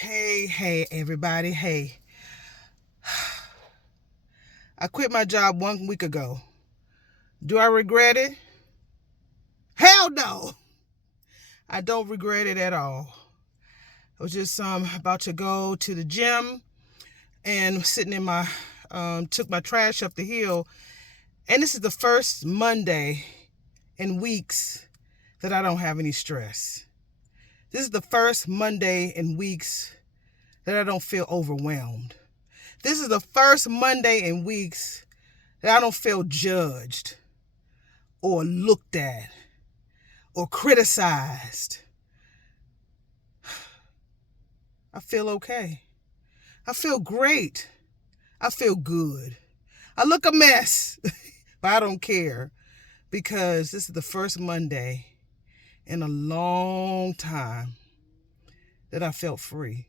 Hey, everybody. Hey, I quit my job 1 week ago. Do I regret it? Hell no. I don't regret it at all. I was just about to go to the gym and sitting in my took my trash up the hill, and this is the first Monday in weeks that I don't have any stress. This is the first Monday in weeks that I don't feel overwhelmed. This is the first Monday in weeks that I don't feel judged or looked at or criticized. I feel okay. I feel great. I feel good. I look a mess, but I don't care because this is the first Monday in a long time that I felt free.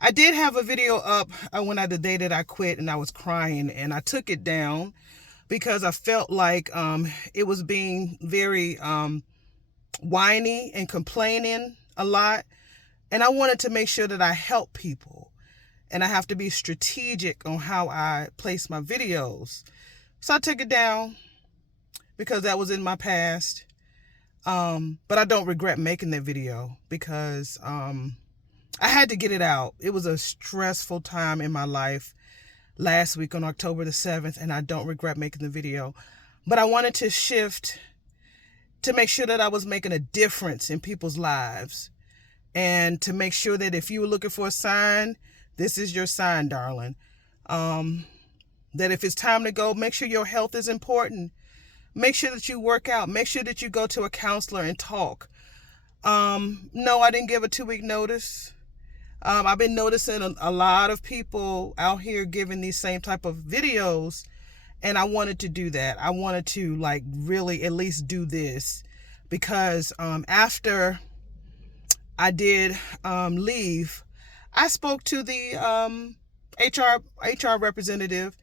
I did have a video up when the day that I quit, and I was crying, and I took it down because I felt like it was being very whiny and complaining a lot. And I wanted to make sure that I help people. And I have to be strategic on how I place my videos. So I took it down because that was in my past. But I don't regret making that video because I had to get it out. It was a stressful time in my life last week on October the 7th, and I don't regret making the video. But I wanted to shift to make sure that I was making a difference in people's lives, and to make sure that if you were looking for a sign, this is your sign, darling. That if it's time to go, make sure your health is important. Make sure that you work out. Make sure that you go to a counselor and talk. No, I didn't give a 2-week notice. I've been noticing a lot of people out here giving these same type of videos, and I wanted to do that. I wanted to really at least do this because after I did leave, I spoke to the HR representative,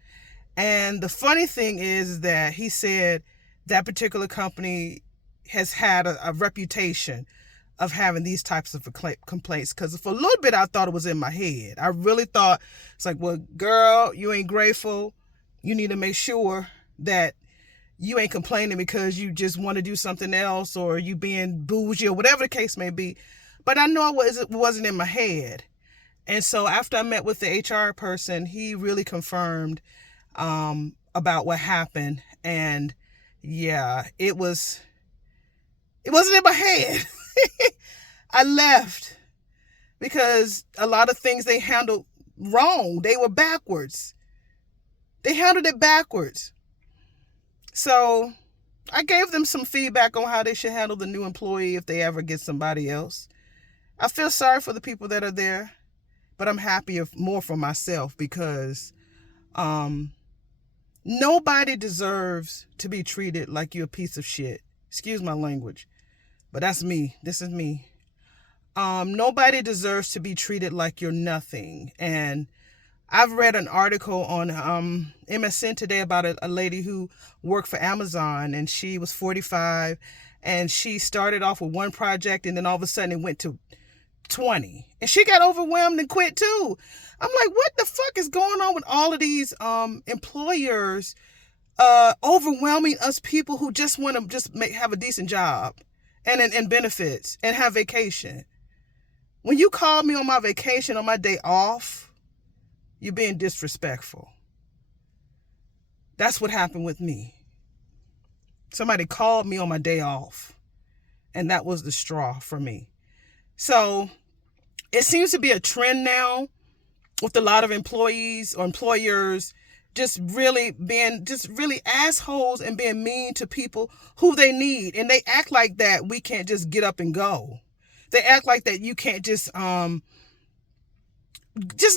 and the funny thing is that he said that particular company has had a reputation of having these types of complaints, because for a little bit I thought it was in my head. I really thought it's like, well, girl, you ain't grateful. You need to make sure that you ain't complaining because you just want to do something else, or you being bougie, or whatever the case may be. But I know it wasn't in my head. And so after I met with the HR person, he really confirmed about what happened. And yeah, it wasn't in my head. I left because a lot of things they handled wrong. They were backwards. They handled it backwards. So I gave them some feedback on how they should handle the new employee if they ever get somebody else. I feel sorry for the people that are there, but I'm happy more for myself because nobody deserves to be treated like you're a piece of shit. Excuse my language, but that's me. This is me. Nobody deserves to be treated like you're nothing. And I've read an article on MSN today about a lady who worked for Amazon, and she was 45, and she started off with one project, and then all of a sudden it went to 20, and she got overwhelmed and quit too. I'm like, what the fuck is going on with all of these employers overwhelming us people who just want to have a decent job and benefits and have vacation? When you call me on my vacation, on my day off, you're being disrespectful. That's what happened with me. Somebody called me on my day off, and that was the straw for me. So it seems to be a trend now with a lot of employees or employers just really assholes and being mean to people who they need. And they act like that we can't just get up and go. They act like that you can't just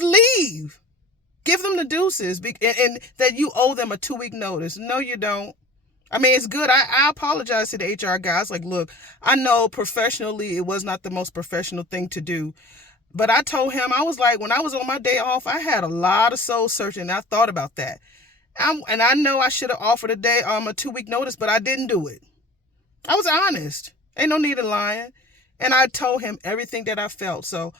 leave. Give them the deuces, and that you owe them a 2-week notice. No, you don't. I mean, it's good. I apologize to the HR guys. Like, look, I know professionally it was not the most professional thing to do. But I told him, I was like, when I was on my day off, I had a lot of soul searching. And I thought about that. And I know I should have offered a 2-week notice, but I didn't do it. I was honest. Ain't no need of lying. And I told him everything that I felt. So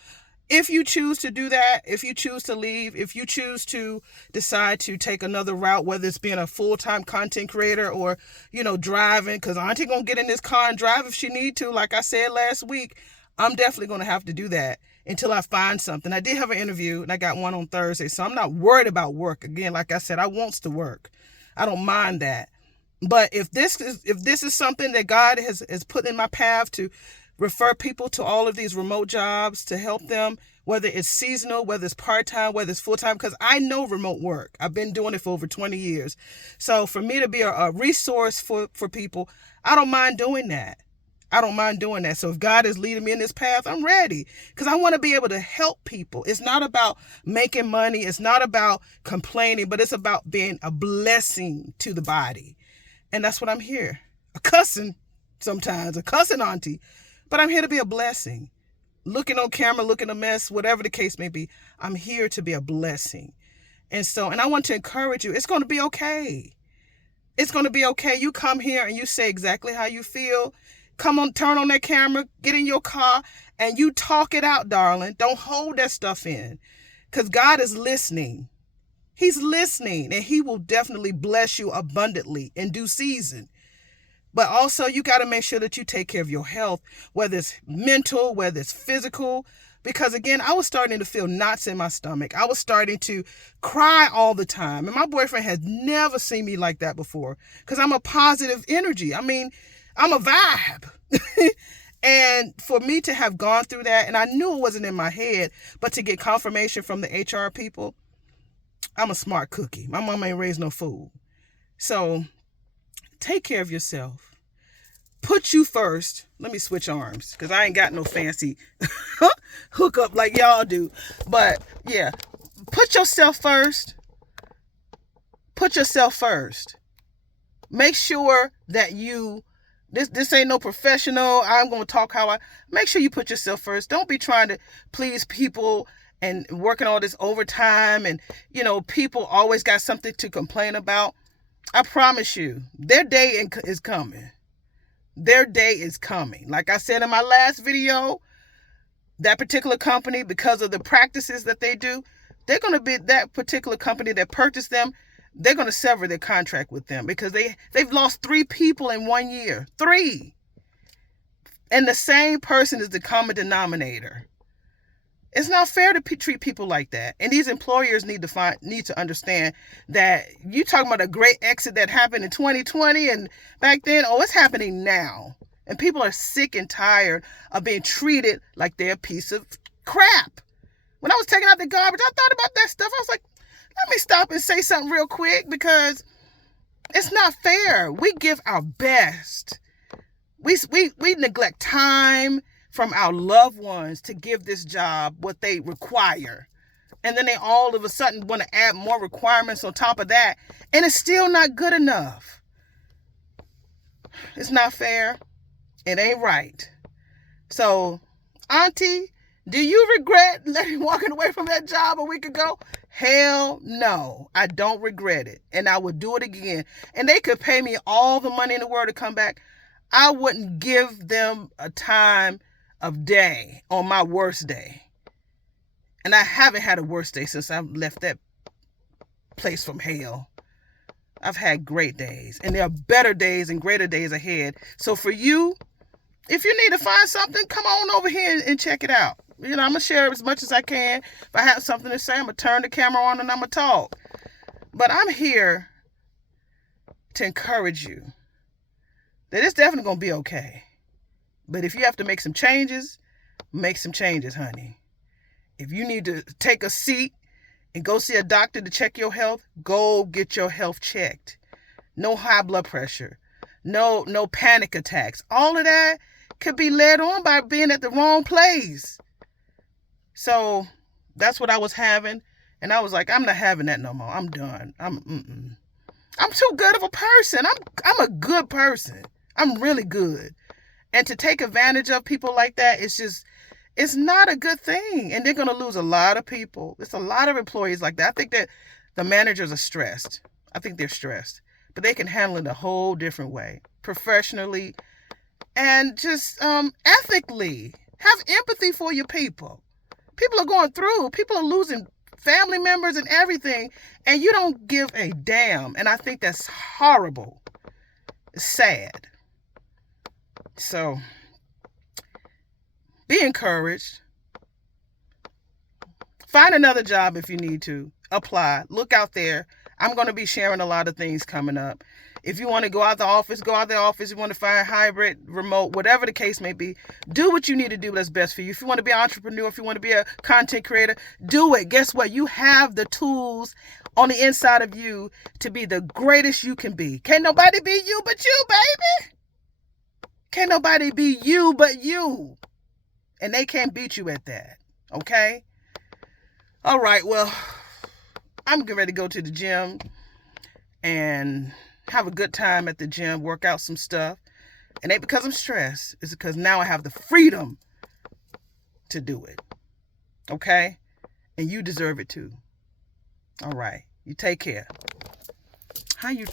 if you choose to do that, if you choose to leave, if you choose to decide to take another route, whether it's being a full-time content creator or, driving, because Auntie going to get in this car and drive if she need to. Like I said last week, I'm definitely going to have to do that until I find something. I did have an interview and I got one on Thursday, so I'm not worried about work. Again, like I said, I wants to work. I don't mind that. But if this is something that God has put in my path to refer people to all of these remote jobs to help them, whether it's seasonal, whether it's part-time, whether it's full-time, because I know remote work. I've been doing it for over 20 years. So for me to be a resource for people, I don't mind doing that. I don't mind doing that. So if God is leading me in this path, I'm ready, because I want to be able to help people. It's not about making money. It's not about complaining, but it's about being a blessing to the body. And that's what I'm here. A cussing auntie, but I'm here to be a blessing. Looking on camera, looking a mess, whatever the case may be, I'm here to be a blessing. And I want to encourage you. It's going to be okay. It's going to be okay. You come here and you say exactly how you feel. Come on, turn on that camera, get in your car, and you talk it out, darling. Don't hold that stuff in, because God is listening. He's listening, and he will definitely bless you abundantly in due season. But also, you got to make sure that you take care of your health, whether it's mental, whether it's physical. Because again, I was starting to feel knots in my stomach. I was starting to cry all the time. And my boyfriend has never seen me like that before, because I'm a positive energy. I mean, I'm a vibe. And for me to have gone through that, and I knew it wasn't in my head, but to get confirmation from the HR people, I'm a smart cookie. My mama ain't raised no fool. So take care of yourself. Put you first. Let me switch arms, because I ain't got no fancy hookup like y'all do. But yeah, put yourself first. Put yourself first. Make sure that this ain't no professional. I'm going to talk make sure you put yourself first. Don't be trying to please people and working all this overtime, and people always got something to complain about. I promise you, their day is coming. Their day is coming. Like I said in my last video, that particular company, because of the practices that they do, they're going to be, that particular company that purchased them, they're going to sever their contract with them, because they've lost 3 people in 1 year. 3. And the same person is the common denominator. It's not fair to treat people like that. And these employers need to understand that you talking about a great exit that happened in 2020 and back then. Oh, it's happening now. And people are sick and tired of being treated like they're a piece of crap. When I was taking out the garbage, I thought about that stuff. I was like, let me stop and say something real quick, because it's not fair. We give our best. We neglect time from our loved ones to give this job what they require. And then they all of a sudden want to add more requirements on top of that. And it's still not good enough. It's not fair. It ain't right. So, Auntie, do you regret walking away from that job a week ago? Hell no. I don't regret it. And I would do it again. And they could pay me all the money in the world to come back. I wouldn't give them a time of day on my worst day. And I haven't had a worse day since I left that place from hell. I've had great days, and there are better days and greater days ahead. So for you, if you need to find something, come on over here and check it out. I'm going to share as much as I can. If I have something to say, I'm going to turn the camera on and I'm going to talk. But I'm here to encourage you that it's definitely going to be okay. But if you have to make some changes, honey. If you need to take a seat and go see a doctor to check your health, go get your health checked. No high blood pressure. No panic attacks. All of that could be led on by being at the wrong place. So that's what I was having. And I was like, I'm not having that no more. I'm done. I'm too good of a person. I'm a good person. I'm really good. And to take advantage of people like that, it's not a good thing. And they're going to lose a lot of people. There's a lot of employees like that. I think that the managers are stressed. I think they're stressed. But they can handle it a whole different way. Professionally, and just ethically have empathy for your people. People are going through. People are losing family members and everything, and you don't give a damn. And I think that's horrible. It's sad. So be encouraged. Find another job if you need to. Apply. Look out there. I'm going to be sharing a lot of things coming up. If you want to go out the office, go out the office. If you want to find hybrid, remote, whatever the case may be, do what you need to do that's best for you. If you want to be an entrepreneur, if you want to be a content creator, do it. Guess what? You have the tools on the inside of you to be the greatest you can be. Can't nobody be you but you, baby. Can't nobody be you but you. And they can't beat you at that. Okay? All right, well, I'm getting ready to go to the gym and have a good time at the gym, work out some stuff. And ain't because I'm stressed. It's because now I have the freedom to do it. Okay? And you deserve it too. All right. You take care. How you...